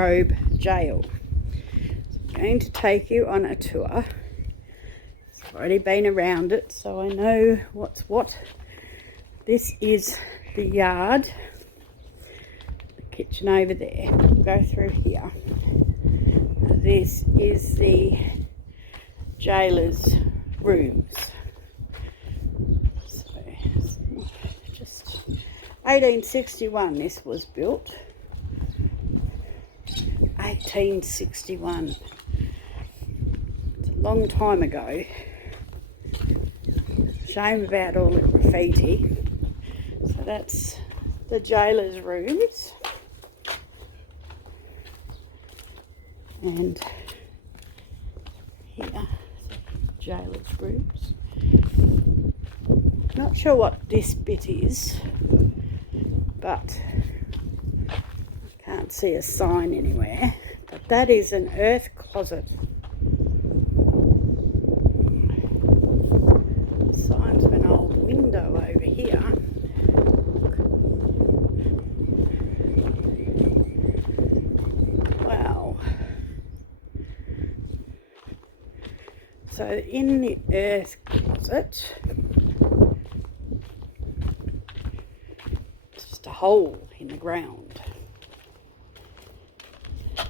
Robe jail. So I'm going to take you on a tour. I've already been around it, so I know what's what. This is the yard, the kitchen over there. We'll go through here. This is the jailer's rooms. So just 1861 this was built. 1861. It's a long time ago. Shame about all the graffiti. So that's the jailer's rooms. And here, jailer's rooms. Not sure what this bit is, but I can't see a sign anywhere. But that is an earth closet. Signs of an old window over here. Wow. So in the earth closet, it's just a hole in the ground. I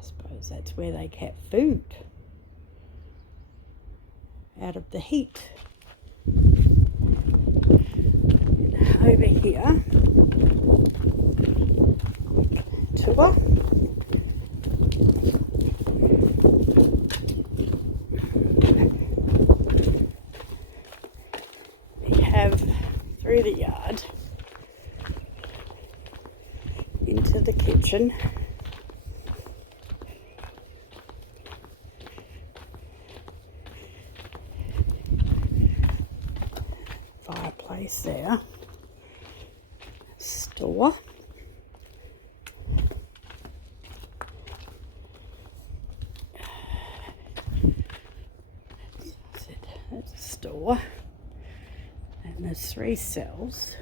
suppose that's where they kept food out of the heat. And over here, tour. We have through the yard into the kitchen. Fireplace there. Store. That's a store. And there's 3 cells.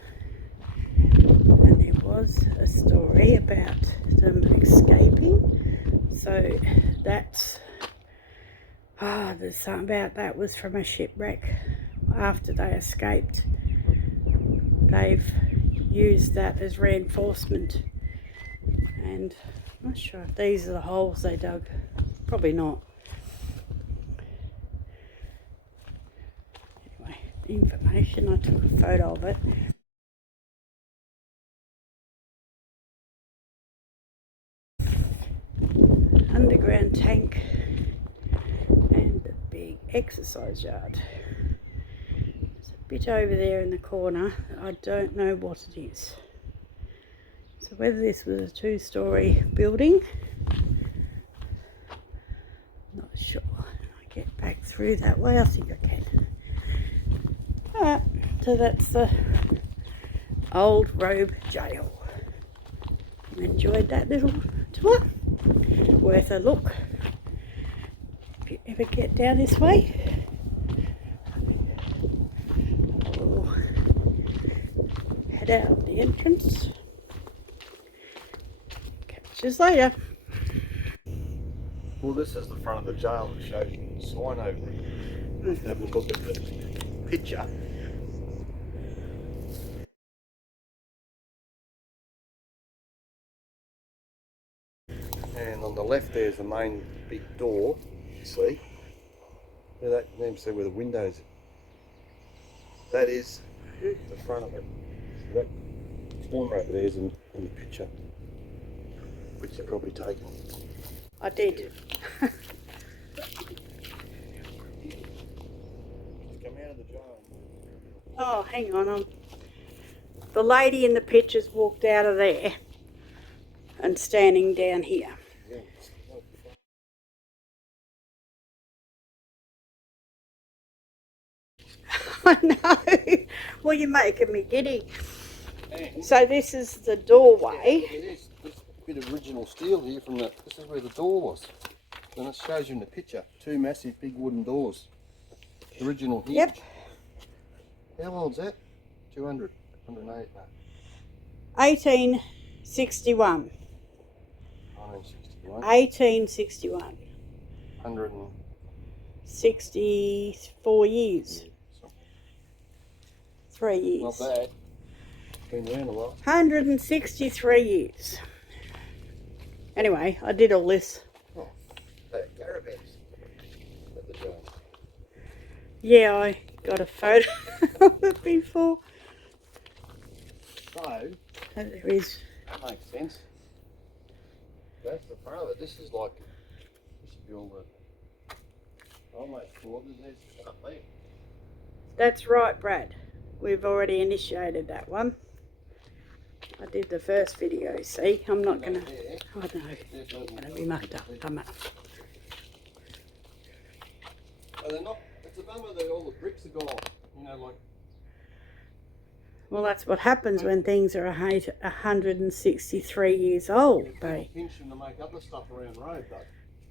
And there was a story about them escaping. So that's there's something about that was from a shipwreck. After they escaped, they've used that as reinforcement. And I'm not sure if these are the holes they dug. Probably not. Anyway, information, I took a photo of it. Underground tank and a big exercise yard. There's a bit over there in the corner. I don't know what it is. So whether this was a 2-story building, not sure. I get back through that way. I think I can. Alright, so that's the old Robe jail. Enjoyed that little tour. Worth a look if you ever get down this way. We'll head out the entrance. Catch us later. Well, this is the front of the jail that shows you the sign over there. Let's have a look at the picture. And on the left there's the main big door, you see. Let them see where the windows. That is the front of it. So that corner over there is in the picture, which they're probably taken. I did. Come out of the jail. Oh, hang on. The lady in the pictures walked out of there and standing down here. Yeah. I know. Well, you're making me giddy. So this is the doorway. It is. There's a bit of original steel here from the. This is where the door was. And it shows you in the picture 2 massive big wooden doors. Original hinge. Yep. How old's that? 200, 108 now. 1861. 1961. 1861. 64 years. 3 years. Not bad. Been around a while. 163 years. Anyway, I did all this. Oh, caravans at the jail. Yeah, I got a photo of it before. So, There is. that makes sense. That's the front of it. This is like, this should be all the, almost quarters. There's stuff there. That's right, Brad. We've already initiated that one. I did the first video, see? I'm not going to... I know. It'll be mucked up. Come on. Oh, they're not, it's a bummer that all the bricks are gone. You know, like... Well, that's what happens when things are 163 years old, babe. Pinch them to make other stuff around road, though.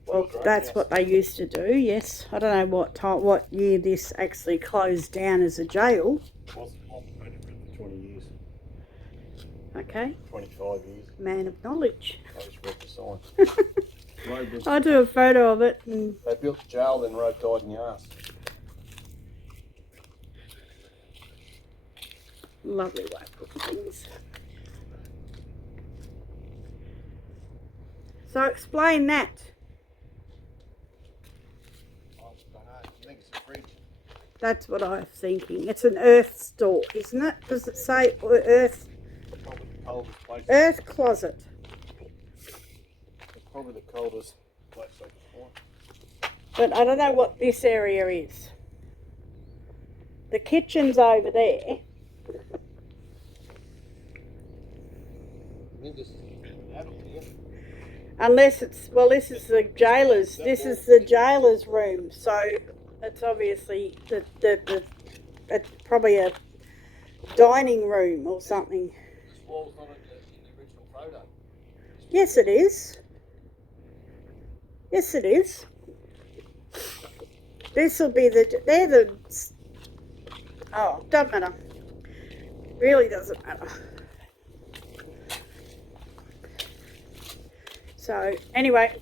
Well, that's what they used to do, yes. I don't know what year this actually closed down as a jail. I've owned it for 20 years. Okay. 25 years. Man of knowledge. I just read the sign. I'll do a photo of it. And they built the jail, then Robe died in the arse. lovely way of putting things. So explain that. I don't know. I think it's a fridge. That's what I was thinking. It's an earth store, isn't it? Does it say earth? Probably the coldest place. Earth closet. It's probably the coldest place I can find. But I don't know what this area is. The kitchen's over there. I think this is adult here. Unless it's, well, this is the jailer's. This is the jailer's room. So it's obviously it's probably a dining room or something. This wall's not in the original photo. Yes, it is. Yes, it is. This will be the. They're the. Oh, doesn't matter. Really doesn't matter. So anyway,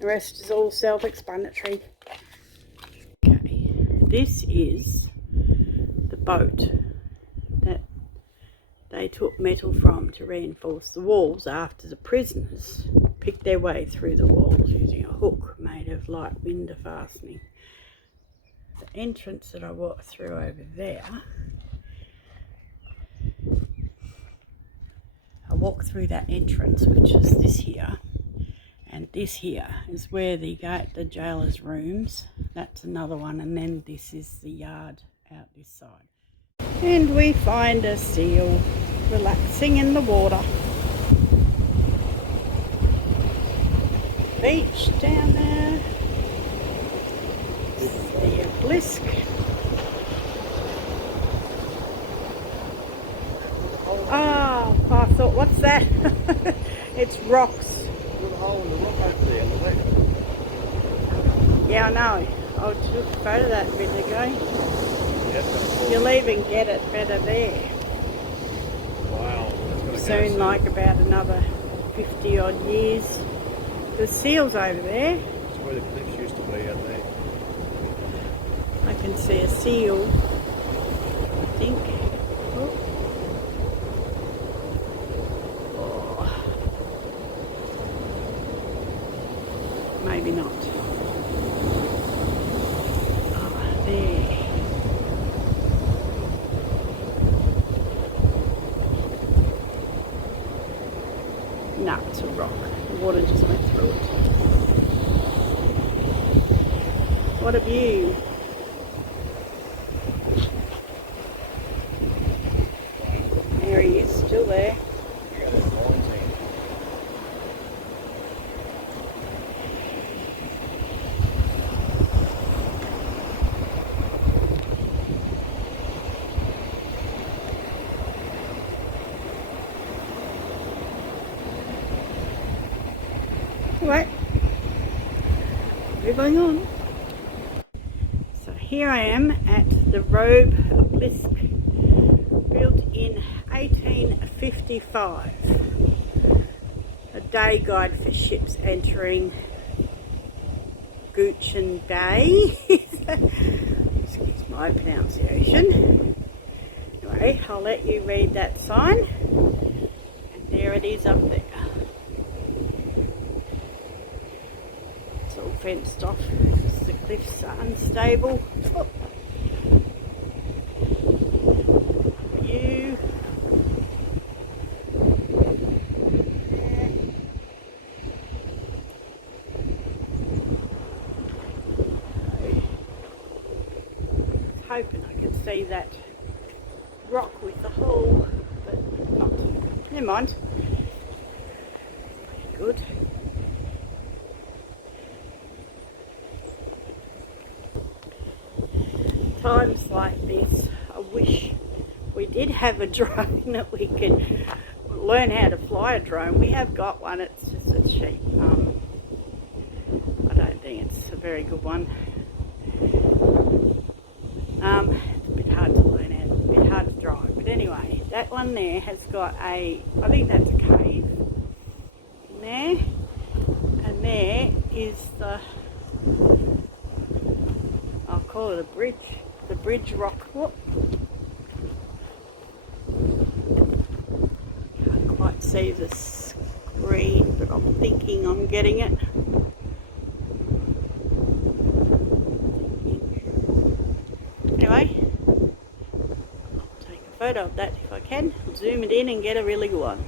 the rest is all self-explanatory. Okay, this is the boat that they took metal from to reinforce the walls after the prisoners picked their way through the walls using a hook made of light window fastening. The entrance that I walked through over there, I walked through that entrance, which is this here, and this here is where the jailer's rooms. That's another one, and then this is the yard out this side. And we find a seal relaxing in the water. Beach down there. The obelisk. Ah, oh, I thought, what's that? It's rocks. There's a hole in the rock over there on the left. Yeah, I know. I took a photo of that a bit ago. Yes, You'll even get it better there. wow. Soon, like about another 50 odd years. There's seals over there. That's where the cliffs used to be out there. I can see a seal, I think. Oh. Oh. Maybe not. Oh, there. No, it's a rock. The water just went through it. What a view. There he is, still there. Right, moving on. So here I am at the Robe obelisk, built in 1855. A day guide for ships entering Goochen Bay. Excuse my pronunciation. Anyway, I'll let you read that sign. And there it is up there. It's all fenced off because the cliffs are unstable. Oh. You. There. Hoping I can see that rock with the hole, but not. Never mind. Good. Times like this, I wish we did have a drone that we could learn how to fly a drone. We have got one, it's just a cheap. I don't think it's a very good one. It's a bit hard to learn how, a bit hard to drive. But anyway, that one there has got a, I think that's a cave in there. And there is the, I'll call it a bridge. The bridge rock. Whoop. Can't quite see the screen, but I'm thinking I'm getting it. Anyway, I'll take a photo of that if I can, zoom it in and get a really good one.